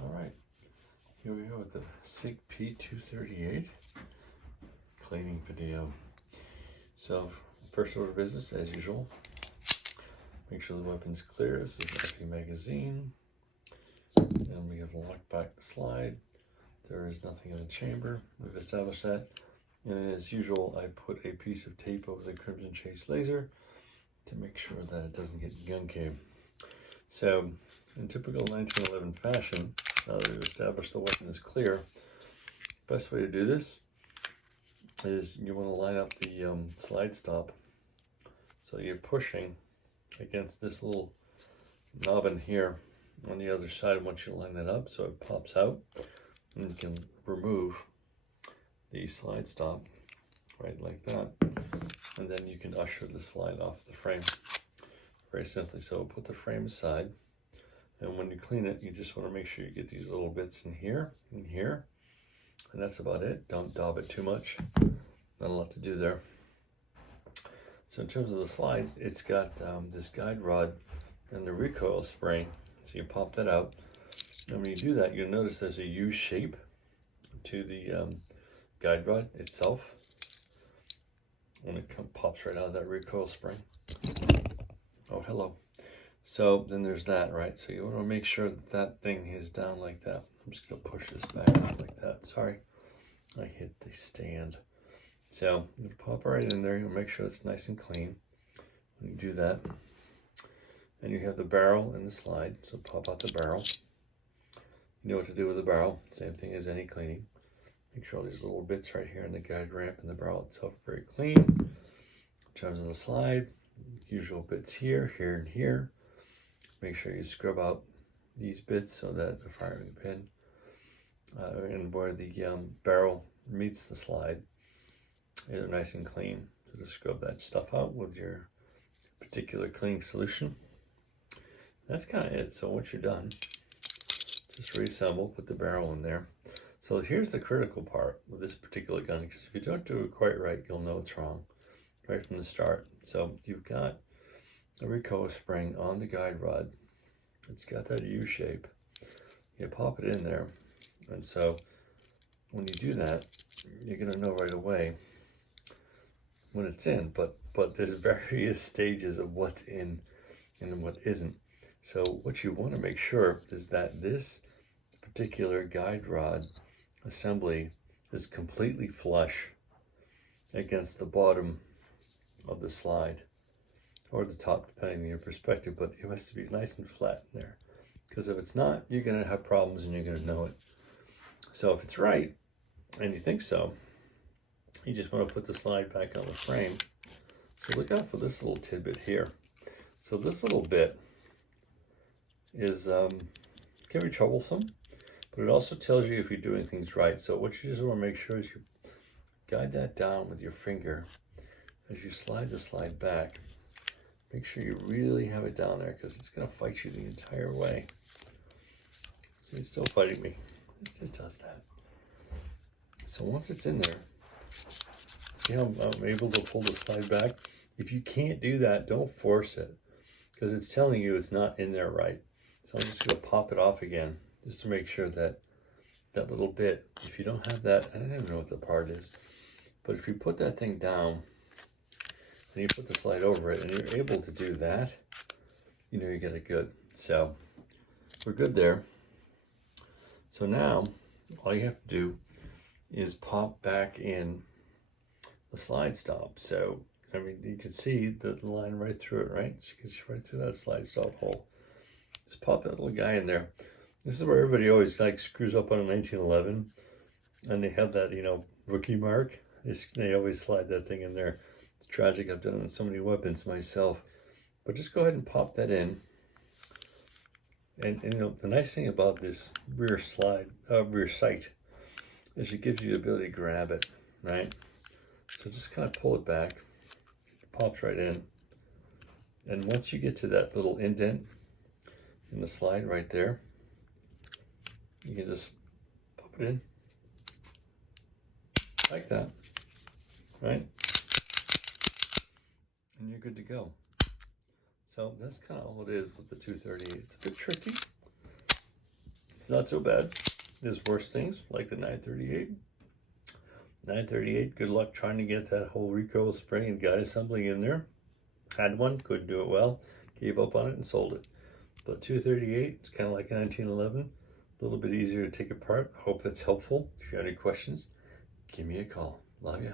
All right, here we go with the SIG P238 cleaning video. So first order of business, as usual, make sure the weapon's clear. This is an empty magazine. And we have a lockback slide. There is nothing in the chamber. We've established that. And as usual, I put a piece of tape over the Crimson Chase laser to make sure that it doesn't get gun cave. So in typical 1911 fashion, now that we've established the weapon is clear, best way to do this is you want to line up the slide stop so you're pushing against this little knob in here on the other side once you line that up so it pops out, and you can remove the slide stop right like that, and then you can usher the slide off the frame very simply. So put the frame aside, and when you clean it, you just want to make sure you get these little bits in here, and that's about it. Don't daub it too much, not a lot to do there. So in terms of the slide, it's got this guide rod and the recoil spring, so you pop that out, and when you do that, you'll notice there's a U shape to the guide rod itself when it pops right out of that recoil spring. Oh, hello. So then there's that, right? So you want to make sure that that thing is down like that. I'm just going to push this back out like that. Sorry, I hit the stand. So you pop right in there. You'll make sure it's nice and clean when you do that. And you have the barrel and the slide. So pop out the barrel. You know what to do with the barrel. Same thing as any cleaning. Make sure all these little bits right here in the guide ramp and the barrel itself are very clean. In terms of the slide, usual bits here, here, and here. Make sure you scrub out these bits so that the firing pin and where the barrel meets the slide is nice and clean. So just scrub that stuff out with your particular cleaning solution. That's kind of it. So once you're done, just reassemble, put the barrel in there. So here's the critical part with this particular gun, because if you don't do it quite right, you'll know it's wrong right from the start. So you've got a recoil spring on the guide rod. It's got that U shape. You pop it in there, and so when you do that, you're gonna know right away when it's in. But there's various stages of what's in and what isn't. So what you want to make sure is that this particular guide rod assembly is completely flush against the bottom of the slide, or the top, depending on your perspective, but it has to be nice and flat in there, because if it's not, you're going to have problems and you're going to know it. So if it's right, and you think so, you just want to put the slide back on the frame. So look out for this little tidbit here. So this little bit is can be troublesome, but it also tells you if you're doing things right. So what you just want to make sure is you guide that down with your finger as you slide the slide back. Make sure you really have it down there, because it's going to fight you the entire way. See, it's still fighting me. It just does that. So once it's in there, see how I'm able to pull the slide back? If you can't do that, don't force it, because it's telling you it's not in there right. So I'm just going to pop it off again, just to make sure that that little bit, if you don't have that, I don't even know what the part is, but if you put that thing down, and you put the slide over it, and you're able to do that, you know you get it good. So we're good there. So now all you have to do is pop back in the slide stop. So I mean, you can see the line right through it, right? So you can see right through that slide stop hole. Just pop that little guy in there. This is where everybody always like screws up on a 1911, and they have that, you know, rookie mark. They always slide that thing in there. It's tragic. I've done it on so many weapons myself. But just go ahead and pop that in. And you know, the nice thing about this rear sight is it gives you the ability to grab it, right? So just kind of pull it back. It pops right in. And once you get to that little indent in the slide right there, you can just pop it in like that, right? And you're good to go. So that's kind of all it is with the 238. It's a bit tricky. not so bad. There's worse things like the 938. 938, good luck trying to get that whole recoil spring and guide assembly in there. Had one, couldn't do it well, gave up on it and sold it. But 238, it's kind of like 1911, a little bit easier to take apart. I hope that's helpful. If you have any questions, give me a call. Love ya.